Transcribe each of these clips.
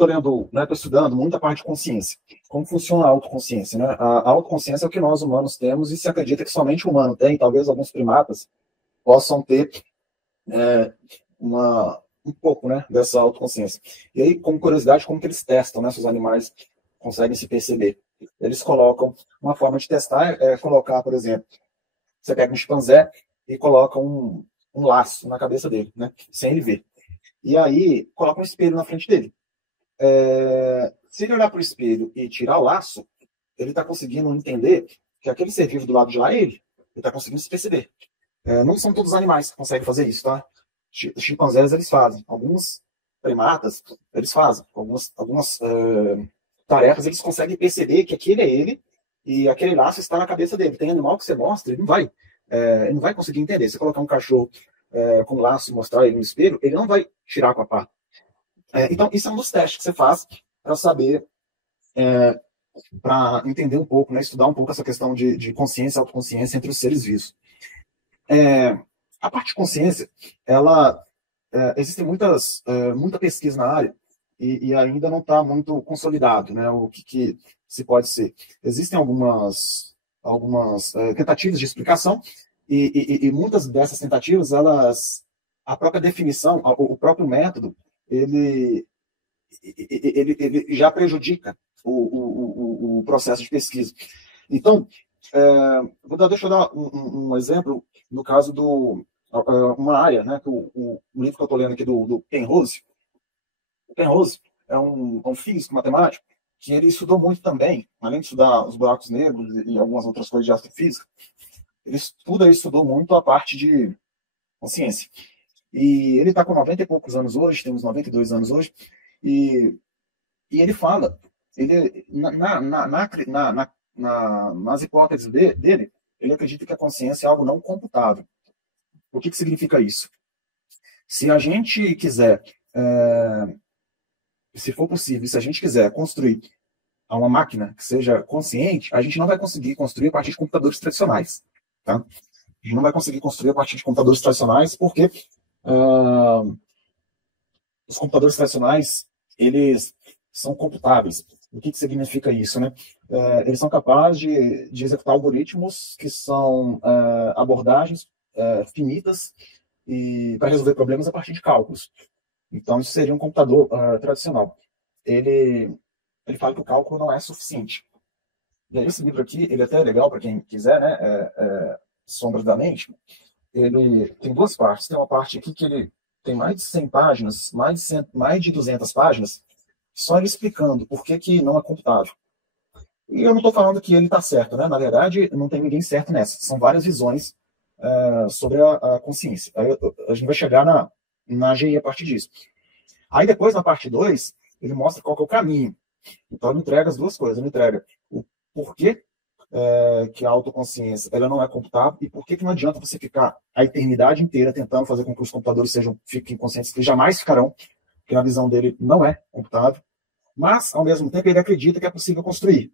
estou lendo, né, estou estudando muita parte de consciência. Como funciona a autoconsciência, né? A autoconsciência é o que nós humanos temos e se acredita que somente o humano tem, talvez alguns primatas possam ter um pouco, né, dessa autoconsciência. E aí, como curiosidade, como que eles testam, né, se os animais conseguem se perceber? Eles colocam, uma forma de testar é colocar, por exemplo, você pega um chimpanzé e coloca um laço na cabeça dele, né, sem ele ver. E aí, coloca um espelho na frente dele. Se ele olhar para o espelho e tirar o laço, ele está conseguindo entender que aquele ser vivo do lado de lá é ele. Ele está conseguindo se perceber. Não são todos os animais que conseguem fazer isso, tá? Os chimpanzés, eles fazem. Alguns primatas, eles fazem. Algumas tarefas, eles conseguem perceber que aquele é ele e aquele laço está na cabeça dele. Tem animal que você mostra, ele não vai conseguir entender. Se colocar um cachorro com um laço e mostrar ele no espelho, ele não vai tirar com a pá. Então, isso é um dos testes que você faz para saber, para entender um pouco, né, estudar um pouco essa questão de consciência e autoconsciência entre os seres vivos. A parte de consciência, existe muita pesquisa na área e ainda não está muito consolidado, né, o que se pode ser. Existem algumas tentativas de explicação e muitas dessas tentativas, a própria definição, o próprio método, ele já prejudica o processo de pesquisa. Então, deixa eu dar um exemplo no caso uma área, né, que o livro que eu estou lendo aqui do Penrose. O Penrose é um físico matemático que ele estudou muito também, além de estudar os buracos negros e algumas outras coisas de astrofísica, ele estudou muito a parte de consciência. E ele está com 90 e poucos anos hoje, temos 92 anos hoje, e ele fala, nas hipóteses dele, ele acredita que a consciência é algo não computável. O que significa isso? Se a gente quiser, se for possível, se a gente quiser construir uma máquina que seja consciente, a gente não vai conseguir construir a partir de computadores tradicionais. Tá? A gente não vai conseguir construir a partir de computadores tradicionais porque os computadores tradicionais, eles são computáveis. O que significa isso, né? Eles são capazes de executar algoritmos que são abordagens finitas e para resolver problemas a partir de cálculos. Então, isso seria um computador tradicional. Ele fala que o cálculo não é suficiente. E aí, esse livro aqui, ele é até legal para quem quiser, né? Sombras da Mente. Ele tem duas partes. Tem uma parte aqui que ele tem mais de 100 páginas, mais de 200 páginas, só ele explicando por que não é computável. E eu não estou falando que ele está certo, né? Na verdade, não tem ninguém certo nessa. São várias visões sobre a consciência. Aí a gente vai chegar na AGI a partir disso. Aí depois, na parte 2, ele mostra qual que é o caminho. Então, ele entrega as duas coisas. Ele entrega o porquê que a autoconsciência ela não é computável e por que não adianta você ficar a eternidade inteira tentando fazer com que os computadores fiquem conscientes, que jamais ficarão, porque na visão dele não é computável, mas, ao mesmo tempo, ele acredita que é possível construir.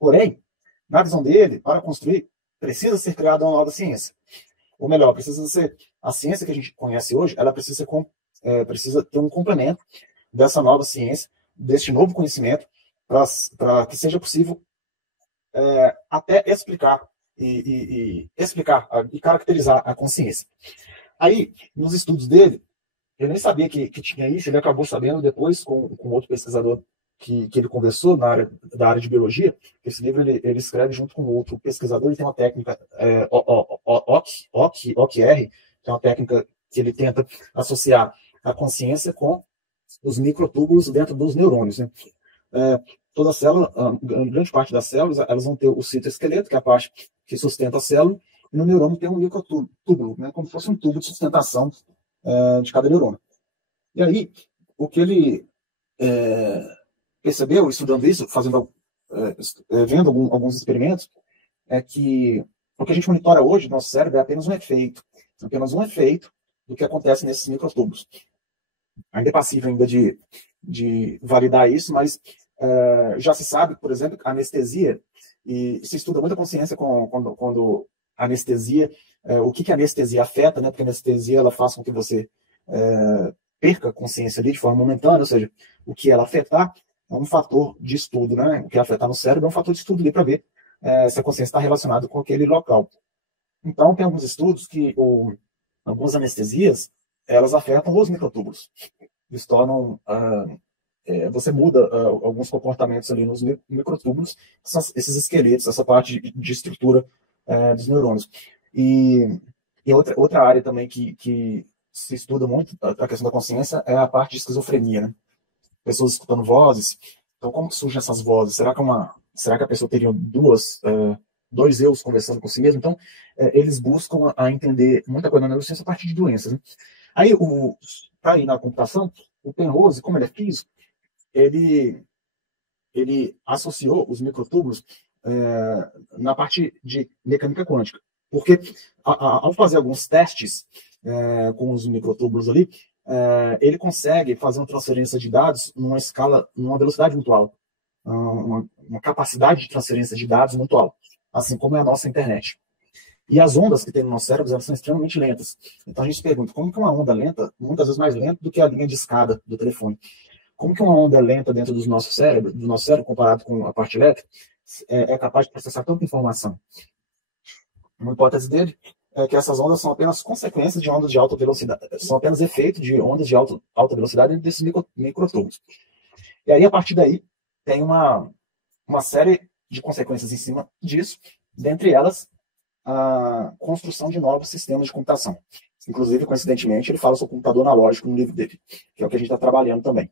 Porém, na visão dele, para construir, precisa ser criada uma nova ciência. Ou melhor, a ciência que a gente conhece hoje, ela precisa ter um complemento dessa nova ciência, deste novo conhecimento, para que seja possível até explicar e caracterizar a consciência. Aí, nos estudos dele, ele nem sabia que tinha isso, ele acabou sabendo depois com outro pesquisador que ele conversou da área de biologia. Esse livro ele escreve junto com outro pesquisador, ele tem uma técnica OKR, que é uma técnica que ele tenta associar a consciência com os microtúbulos dentro dos neurônios, né? Toda célula, grande parte das células, elas vão ter o citoesqueleto, que é a parte que sustenta a célula, e no neurônio tem um microtúbulo, né, como se fosse um tubo de sustentação de cada neurônio. E aí, o que ele percebeu, estudando isso, vendo alguns experimentos, é que o que a gente monitora hoje no nosso cérebro é apenas um efeito do que acontece nesses microtúbulos. Ainda é passível ainda de validar isso, mas já se sabe, por exemplo, a anestesia, e se estuda muita consciência quando a anestesia, o que a anestesia afeta, né? Porque a anestesia ela faz com que você perca consciência ali de forma momentânea, ou seja, o que ela afetar é um fator de estudo, né? O que afetar no cérebro é um fator de estudo ali para ver se a consciência está relacionada com aquele local. Então, tem alguns estudos que algumas anestesias, elas afetam os microtúbulos. Eles tornam, você muda alguns comportamentos ali nos microtúbulos, que são esses esqueletos, essa parte de estrutura dos neurônios. E outra área também que se estuda muito a questão da consciência é a parte de esquizofrenia, né? Pessoas escutando vozes. Então, como que surgem essas vozes? Será que a pessoa teria dois eus conversando com si mesmo? Então, eles buscam a entender muita coisa na neurociência a partir de doenças, né? Aí, para ir na computação, o Penrose, como ele é físico, ele associou os microtúbulos na parte de mecânica quântica. Porque, ao fazer alguns testes com os microtúbulos ali, ele consegue fazer uma transferência de dados numa velocidade muito alta, uma capacidade de transferência de dados muito alta, assim como é a nossa internet. E as ondas que tem no nosso cérebro, elas são extremamente lentas. Então a gente se pergunta, como que uma onda lenta, muitas vezes mais lenta do que a linha de escada do telefone, como que uma onda lenta dentro do nosso cérebro comparado com a parte elétrica, é capaz de processar tanta informação? Uma hipótese dele é que essas ondas são apenas consequências de ondas de alta velocidade, são apenas efeito de ondas de alta velocidade desses microtúbulos. E aí, a partir daí, tem uma série de consequências em cima disso, dentre elas, a construção de novos sistemas de computação. Inclusive, coincidentemente, ele fala sobre computador analógico no livro dele, que é o que a gente está trabalhando também.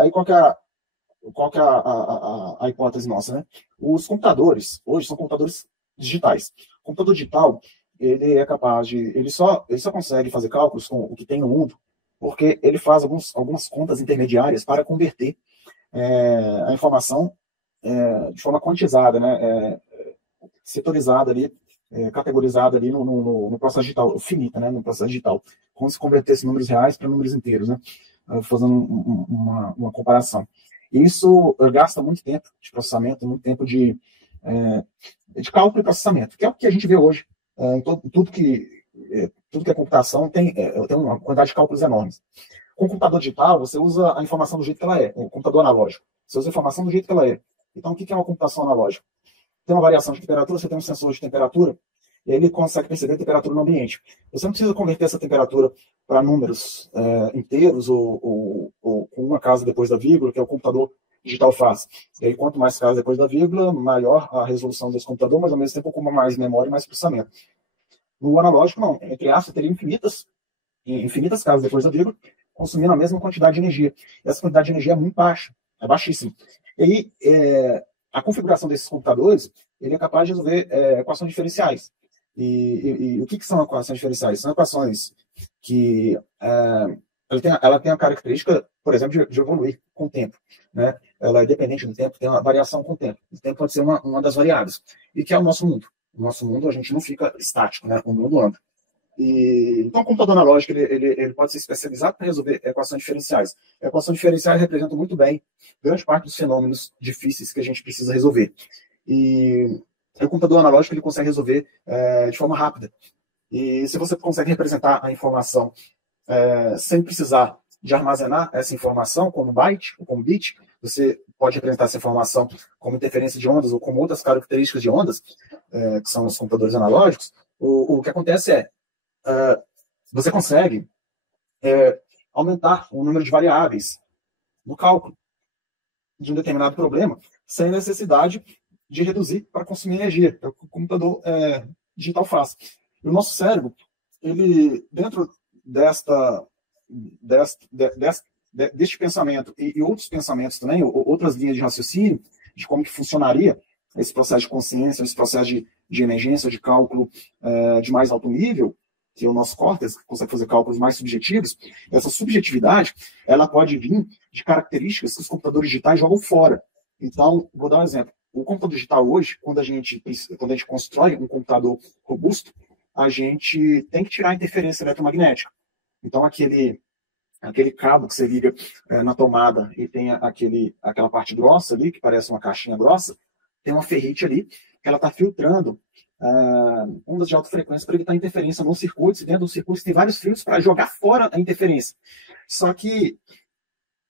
Aí, qual que é a hipótese nossa, né? Os computadores, hoje, são computadores digitais. O computador digital, ele é capaz de... Ele só consegue fazer cálculos com o que tem no mundo, porque ele faz algumas contas intermediárias para converter a informação de forma quantizada, né? Setorizada ali, categorizada ali no processo digital, finita, né? No processo digital. Como se convertesse números reais para números inteiros, né? Fazendo uma comparação. Isso gasta muito tempo de processamento, muito tempo de cálculo e processamento, que é o que a gente vê hoje. Tudo que é computação tem uma quantidade de cálculos enormes. Com o computador digital, você usa a informação do jeito que ela é. O computador analógico, você usa a informação do jeito que ela é. Então, o que é uma computação analógica? Tem uma variação de temperatura, você tem um sensor de temperatura, e ele consegue perceber a temperatura no ambiente. Você não precisa converter essa temperatura para números inteiros ou com uma casa depois da vírgula, que é o computador digital faz. E aí, quanto mais casas depois da vírgula, maior a resolução desse computador, mas ao mesmo tempo com mais memória e mais processamento. No analógico, não. Entre aspas, teria infinitas casas depois da vírgula, consumindo a mesma quantidade de energia. E essa quantidade de energia é muito baixa, é baixíssima. E aí, a configuração desses computadores, ele é capaz de resolver equações diferenciais. E o que são equações diferenciais? São equações que ela tem a característica, por exemplo, de evoluir com o tempo, né? Ela é dependente do tempo, tem uma variação com o tempo. O tempo pode ser uma das variáveis. E que é o nosso mundo. No nosso mundo, a gente não fica estático, né? O mundo anda. Então, o computador analógico ele pode ser especializado para resolver equações diferenciais. Equações diferenciais representam muito bem grande parte dos fenômenos difíceis que a gente precisa resolver. E o computador analógico ele consegue resolver de forma rápida. E se você consegue representar a informação sem precisar de armazenar essa informação como byte ou como bit, você pode representar essa informação como interferência de ondas ou como outras características de ondas, que são os computadores analógicos. O que acontece você consegue aumentar o número de variáveis no cálculo de um determinado problema sem necessidade de reduzir para consumir energia. É o que o computador digital faz. E o nosso cérebro, ele, dentro deste pensamento e outros pensamentos também, outras linhas de raciocínio, de como que funcionaria esse processo de consciência, esse processo de emergência, de cálculo de mais alto nível, que é o nosso córtex, que consegue fazer cálculos mais subjetivos, essa subjetividade, ela pode vir de características que os computadores digitais jogam fora. Então, vou dar um exemplo. O computador digital hoje, quando a gente constrói um computador robusto, a gente tem que tirar a interferência eletromagnética. Então, aquele cabo que você liga na tomada e tem aquela parte grossa ali, que parece uma caixinha grossa, tem uma ferrite ali, que ela está filtrando ondas de alta frequência para evitar interferência nos circuitos, e dentro dos circuitos tem vários filtros para jogar fora a interferência. Só que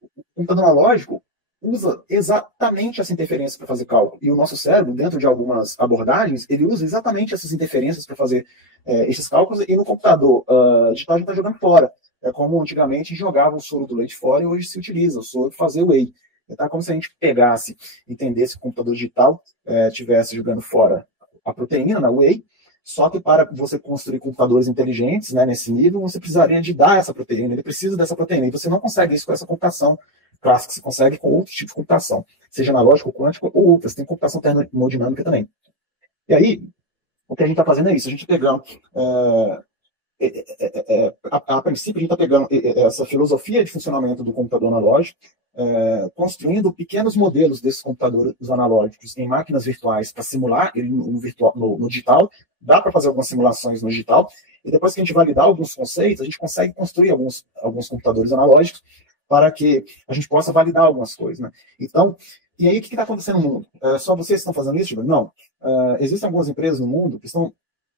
o computador analógico usa exatamente essa interferência para fazer cálculo. E o nosso cérebro, dentro de algumas abordagens, ele usa exatamente essas interferências para fazer esses cálculos, e no computador digital a gente está jogando fora. É como antigamente jogava o soro do leite fora e hoje se utiliza o soro para fazer whey. Então é como se a gente pegasse, entendesse que o computador digital estivesse jogando fora a proteína, na whey, só que para você construir computadores inteligentes, né, nesse nível, você precisaria de dar essa proteína, ele precisa dessa proteína, e você não consegue isso com essa computação clássica, você consegue com outros tipos de computação, seja analógico, quântico ou outras, tem computação termodinâmica também. E aí, o que a gente está fazendo é isso, a gente está pegando, a princípio a gente está pegando essa filosofia de funcionamento do computador analógico, construindo pequenos modelos desses computadores analógicos em máquinas virtuais para simular ele no digital. Dá para fazer algumas simulações no digital, e depois que a gente validar alguns conceitos, a gente consegue construir alguns computadores analógicos para que a gente possa validar algumas coisas. Né? Então, e aí o que está acontecendo no mundo? Só vocês estão fazendo isso? Não. Existem algumas empresas no mundo que estão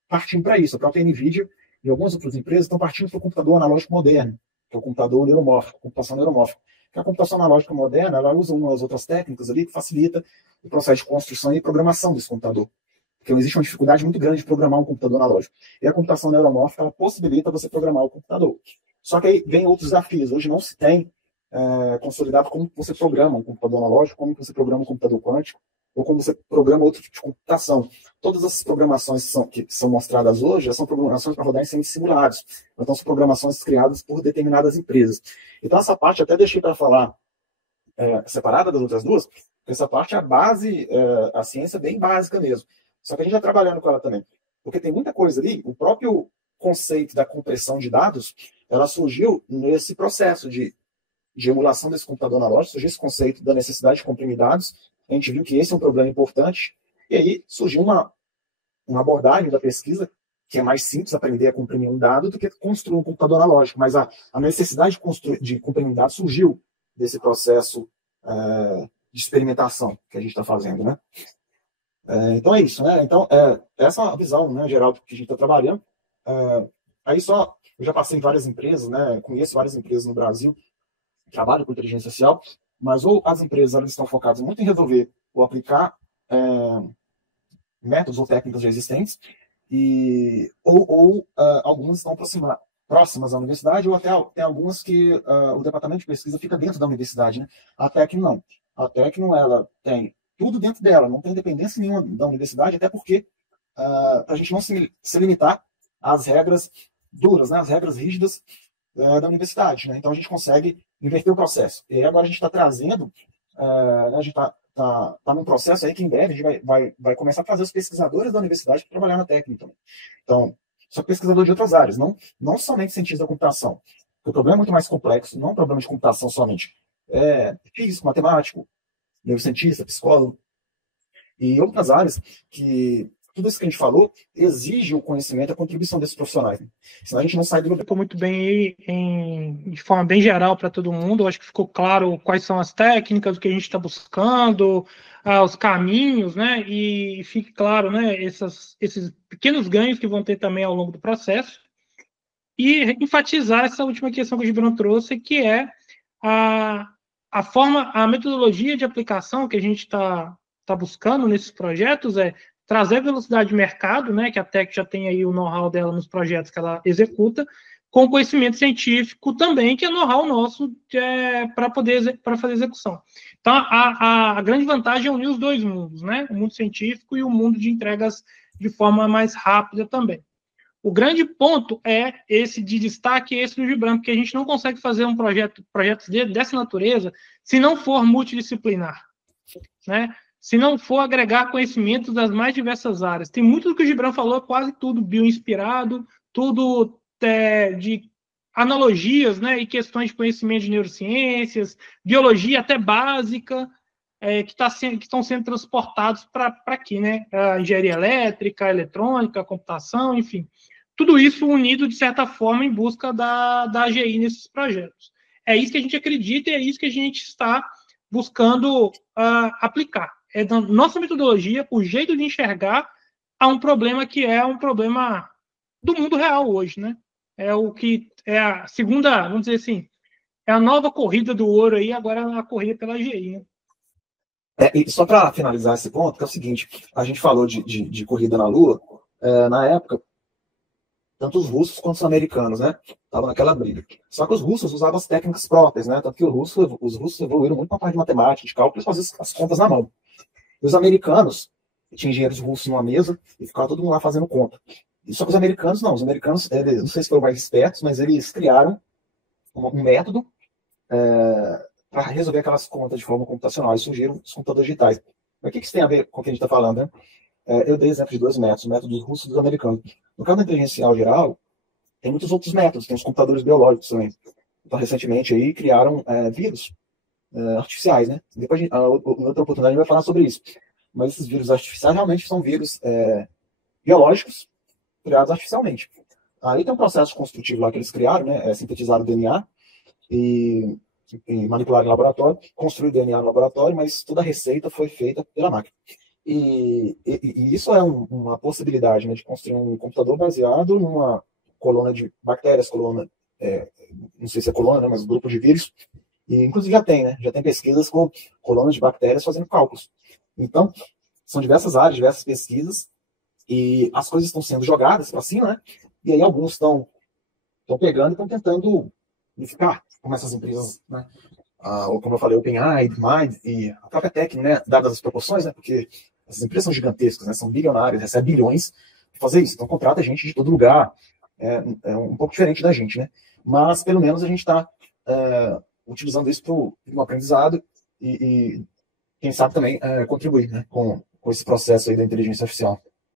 partindo para isso. A própria NVIDIA e algumas outras empresas estão partindo para o computador analógico moderno, que é o computador neuromórfico, computação neuromórfica. A computação analógica moderna, ela usa umas outras técnicas ali que facilita o processo de construção e programação desse computador. Porque existe uma dificuldade muito grande de programar um computador analógico. E a computação neuromórfica, ela possibilita você programar o computador. Só que aí vem outros desafios. Hoje não se tem consolidado como você programa um computador analógico, como você programa um computador quântico, ou como você programa outro tipo de computação. Todas essas programações que são mostradas hoje são programações para rodar em sistemas simulados. Então, são programações criadas por determinadas empresas. Então, essa parte até deixei para falar separada das outras duas, porque essa parte é a base, a ciência bem básica mesmo. Só que a gente está trabalhando com ela também. Porque tem muita coisa ali, o próprio conceito da compressão de dados, ela surgiu nesse processo de emulação desse computador analógico, surgiu esse conceito da necessidade de comprimir dados. A gente viu que esse é um problema importante, e aí surgiu uma abordagem da pesquisa que é mais simples aprender a comprimir um dado do que construir um computador analógico, mas a necessidade de comprimir um dado surgiu desse processo de experimentação que a gente está fazendo, né? Então é isso, né? Então, essa é a visão, né, geral que a gente está trabalhando. Aí só, eu já passei em várias empresas, né? Conheço várias empresas no Brasil, trabalho com inteligência artificial, mas ou as empresas elas estão focadas muito em resolver ou aplicar métodos ou técnicas já existentes, ou algumas estão próximas à universidade, ou até tem algumas que o departamento de pesquisa fica dentro da universidade. Né? A Tecno não. A Tecno ela tem tudo dentro dela, não tem dependência nenhuma da universidade, até porque para a gente não se limitar às regras duras, né? Às regras rígidas da universidade. Né? Então a gente consegue inverter o processo. E agora a gente está trazendo, a gente está num processo aí que em breve a gente vai começar a trazer os pesquisadores da universidade para trabalhar na técnica também. Então, só pesquisador de outras áreas, não somente cientista da computação. O problema é muito mais complexo, não é um problema de computação somente. Físico, matemático, neurocientista, psicólogo, e outras áreas que tudo isso que a gente falou exige o conhecimento e a contribuição desses profissionais. Né? Senão a gente não sai do... Ficou muito bem de forma bem geral para todo mundo. Eu acho que ficou claro quais são as técnicas, o que a gente está buscando, os caminhos, né? E fique claro, né? Esses pequenos ganhos que vão ter também ao longo do processo. E enfatizar essa última questão que o Gibran trouxe, que é a metodologia de aplicação que a gente está buscando nesses projetos trazer velocidade de mercado, né, que a Tec já tem aí o know-how dela nos projetos que ela executa, com conhecimento científico também, que é know-how nosso para fazer execução. Então, a grande vantagem é unir os dois mundos, né, o mundo científico e o mundo de entregas de forma mais rápida também. O grande ponto é esse de destaque, esse do Gibran, porque a gente não consegue fazer um projeto dessa natureza se não for multidisciplinar, né? Se não for agregar conhecimentos das mais diversas áreas. Tem muito do que o Gibran falou, quase tudo bioinspirado, tudo de analogias, né, e questões de conhecimento de neurociências, biologia até básica, que estão sendo transportados para aqui, né? A engenharia elétrica, a eletrônica, a computação, enfim. Tudo isso unido, de certa forma, em busca da AGI nesses projetos. É isso que a gente acredita e é isso que a gente está buscando aplicar. É da nossa metodologia, o jeito de enxergar a um problema que é um problema do mundo real hoje, né? É o que é a segunda, vamos dizer assim, é a nova corrida do ouro aí, agora é a corrida pela GI, né? E só para finalizar esse ponto, que é o seguinte, a gente falou de corrida na Lua, na época, tanto os russos quanto os americanos, né, estavam naquela briga. Só que os russos usavam as técnicas próprias, né, tanto que os russos evoluíram muito na parte de matemática, de cálculo, eles faziam as contas na mão. E os americanos, tinha engenheiros russos numa mesa, e ficava todo mundo lá fazendo conta. E só que os americanos, não, eles, não sei se foram mais espertos, mas eles criaram um método para resolver aquelas contas de forma computacional, e surgiram os computadores digitais. Mas o que isso tem a ver com o que a gente está falando, né? Eu dei exemplo de dois métodos, o método russo e dos americanos. No caso da inteligência artificial geral, tem muitos outros métodos, tem os computadores biológicos também. Então, recentemente, aí, criaram vírus artificiais, né? Depois, em outra oportunidade, a gente vai falar sobre isso. Mas esses vírus artificiais realmente são vírus biológicos criados artificialmente. Aí tem um processo construtivo lá que eles criaram, né? Sintetizaram o DNA e manipularam em laboratório, construíram o DNA no laboratório, mas toda a receita foi feita pela máquina. E isso é uma possibilidade, né, de construir um computador baseado numa coluna de bactérias, não sei se é coluna, né, mas grupo de vírus, e inclusive já tem pesquisas com colunas de bactérias fazendo cálculos. Então, são diversas áreas, diversas pesquisas, e as coisas estão sendo jogadas para cima, né, e aí alguns estão pegando e estão tentando unificar, como essas empresas, né, ou como eu falei, OpenAI, Mind e a própria Tech, né, dadas as proporções, né, porque essas empresas são gigantescas, né, são bilionárias, recebem bilhões para fazer isso. Então contrata gente de todo lugar, é um pouco diferente da gente, né? Mas pelo menos a gente está utilizando isso para um aprendizado e quem sabe também contribuir, né, com esse processo aí da inteligência artificial.